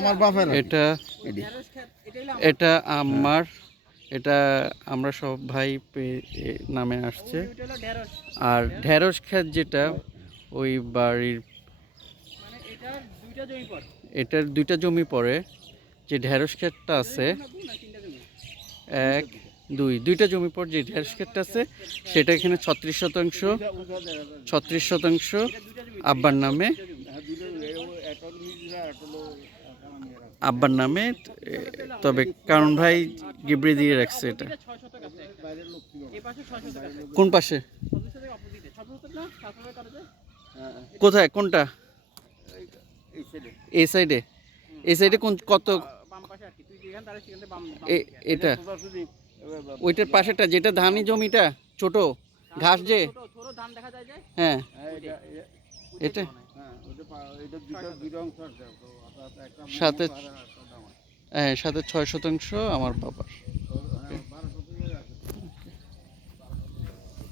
আমার বাপের এটা এটা আমার, এটা আমরা সব ভাই নামে আসছে। আর ঢেঁড়স ক্ষেত যেটা ওই বাড়ির, এটার দুইটা জমি পড়ে। যে ঢেঁড়স ক্ষেতটা আছে এক দুইটা জমি পর যে ঢেঁড়স ক্ষেতটা আছে সেটা এখানে 36% আব্বার নামে, আব্বার নামে। তবে কারণ ভাই গিবড়ি দিয়ে রাখছে এটা। কোন পাশে, কোথায়, কোনটা? এই সাইডে, এই সাইডে কোন কত? এটা ওইটার পাশেটা যেটা ধানি জমিটা ছোট ঘাস যে, হ্যাঁ এটা সাথে, হ্যাঁ সাথে 6% আমার বাবার।